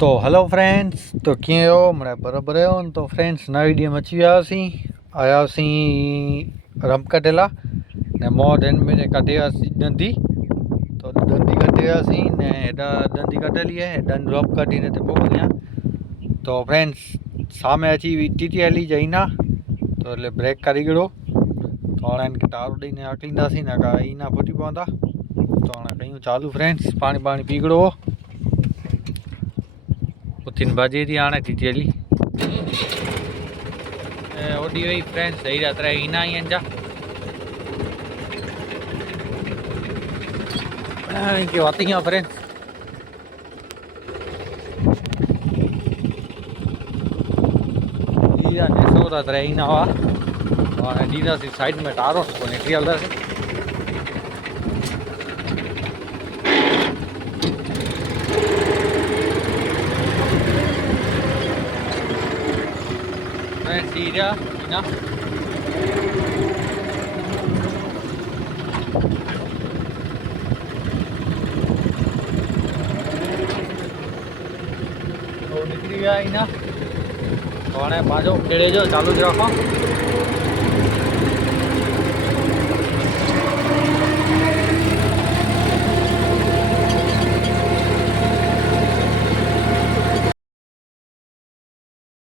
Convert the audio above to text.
तो hello friends, तो कीअं हो मैं बराबरि आहियो न। तो फ्रेंड्स नवा वीडियो में अची आयासीं रमकटेला ने मॉडर्न में कटे दंदी। तो दंदी कटे ने हेॾा दंदी कटेली है हेॾा ड्रॉप कटी ने पोइ। तो फ्रेंड्स सामे अची टीटी हली जाइना तो એટલે બ્રેક કરી ગયો તો હાणे इनके टावर ॾीने आकलींदासीं न का ईना फूटी पवंदा। तो हाणे कयूं चालू फ्रेंड्स, पानी पी गड़ो उथिन बाजी थी हाणे टीटी हली ओडी वही फ्रेंड्स सही रात ईना ही जा इनके वाती फ्रेंड्स नेसो रात ईना हुआ हाणे ॾींदासीं साइड में टारो पोइ निकिरी हलंदासीं। फ्रेंड्स ईरा ईना तो निकली गया ईना तो हाणे पंहिंजो खेड़े जो चालू ज रखो।